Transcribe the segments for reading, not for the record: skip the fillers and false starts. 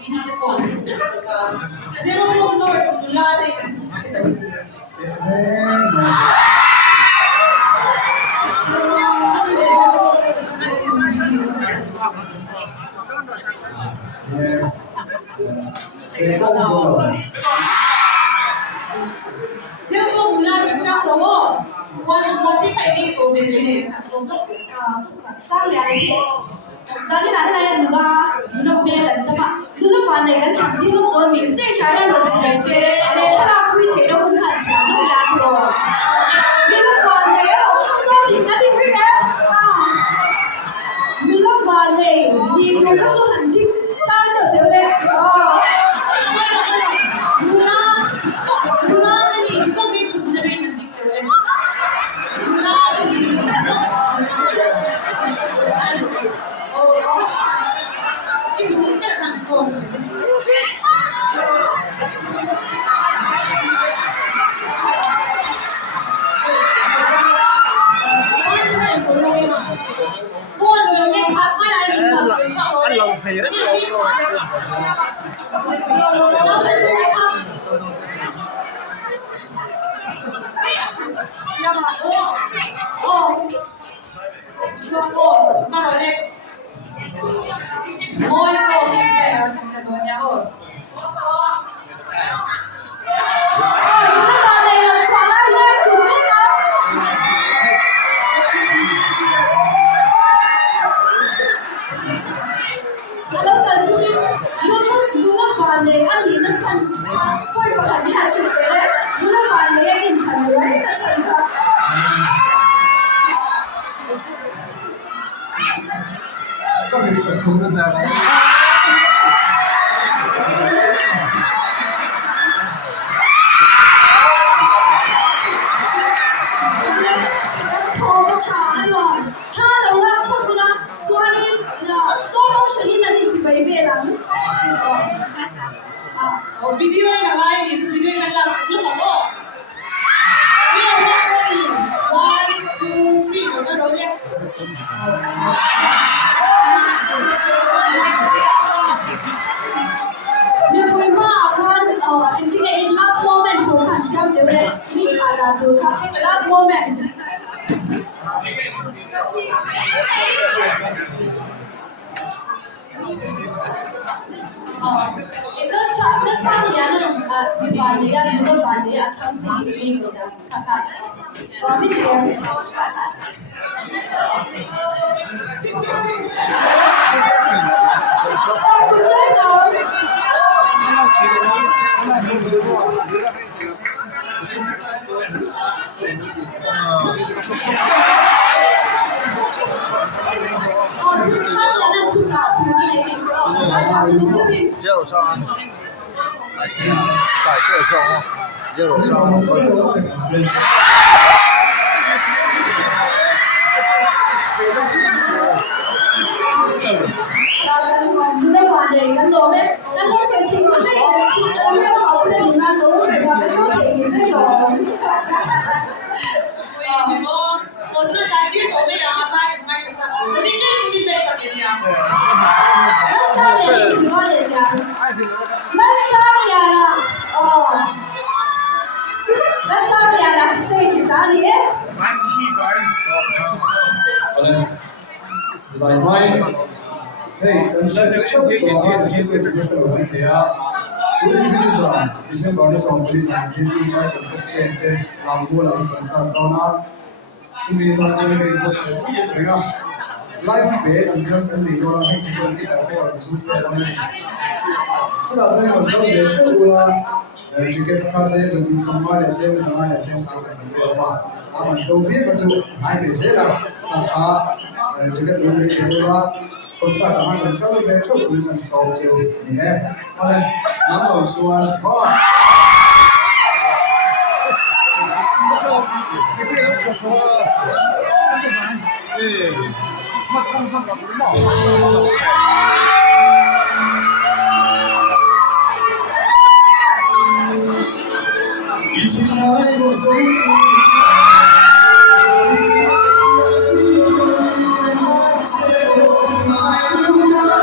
Hindi na po. Zero po north mula din. Zero po mula din trang rowo. One thing I need so many days. So look, sang nhà này giờ đi lại này 누가 누가 배를 누가 반대 간 장지 lúc mình sẽ trả ra một chỉ sẽ để cho là quy thể đâu không thành sản nó là thôi 누가 반대 ở trong đó thì cái gì vậy 누가 반대 đi trong các chỗ hành tinh sang được tiêu lệ 누가 아니 이성이 주문을 있는 dik 때문에 누가 아니 cái đúng cái là thằng cùng vua lớn lên tháp hay là mình không biết sao rồi đấy đâu là cái này không con nói đây ngôi cầu đi về là tôi nhớ rồi 누가 반대랑 전화를 끊을까 Kalau kasih 누가 반대 아니면 참 꼴로 가기 하실 때 누가 반대에 인터뷰를 해가 참가ก็มีประชุมกันแล้ว 더 잘하는 차 너가 서구나 좋아하는 slow motion이 나는 집에 배랑 video에 나와야 돼. video에 날라서 불렀다고. One, two, three. 너가 rolling. 내 보이마 한 엔딩에 in last moment 도칸 시험 때문에 이미 가다 도칸 그래서 last moment 그 상이야는 이 반대야 누가 반대야 탕진이 이입니다 카카 밑에요 근데가 상이야는 투자 돈을 내겠죠 자기 목표이 接着上，对，接着上，接着上。 누가 반대 kan lo me kan lo sai thi ko me kan lo ko le na lo ga kan lo thi ne yo 왜 이거 어디로 다질 도면 아사게 ngay cái sao 스피커 꾸진 뺏어 되냐 kan sa le thi ba le ja man sa ya na man sa ya na stage ta ni e 在外，嘿，但是超过这个节奏不是问题啊。无论这个是啊，以前搞的时候，我们讲的应该很多点老多了，本身到那，这里到这里不是对啊。life 别，你看跟你说，嘿，你跟你打过了，是不是？这个这个很多也错误了。这个看这这边什么的，这什么的，这啥子的话，他们都别个就还别些了，啊。这个都没有了，คนสร้างอาหารก็เลยเป็นช่วงนี้มันโซเชียลนี่แหละเพราะฉะนั้นน้ำเราชวนว่า不是，你这个车车，真的是，哎，我是刚刚搞的嘛。一起来我手里。Say what I do now.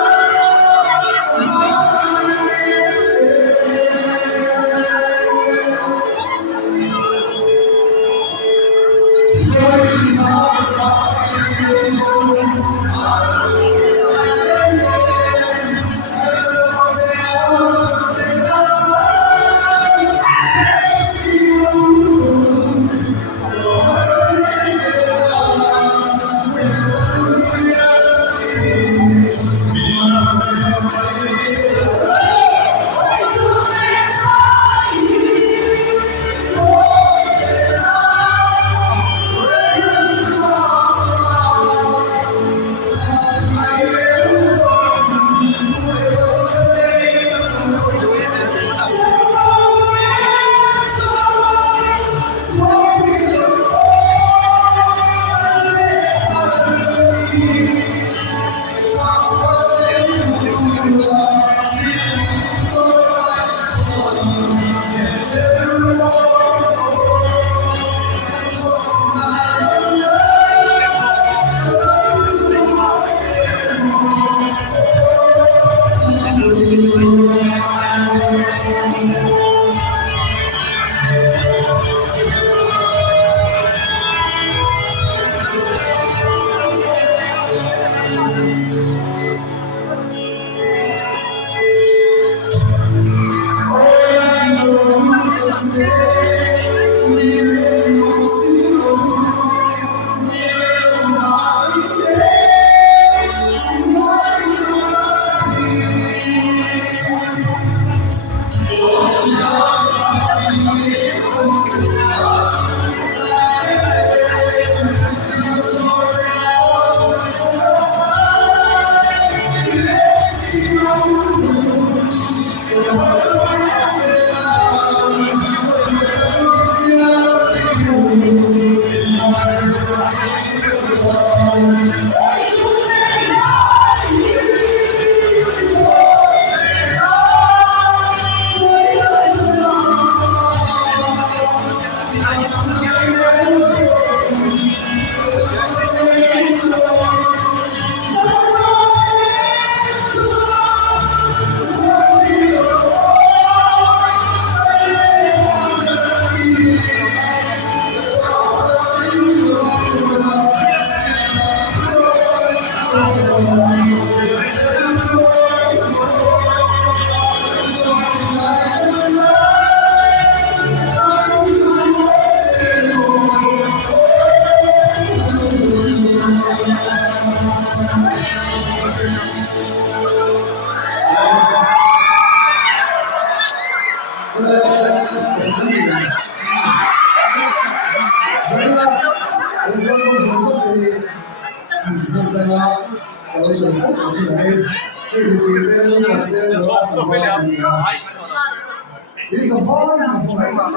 then the last one is a falling component.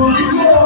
So,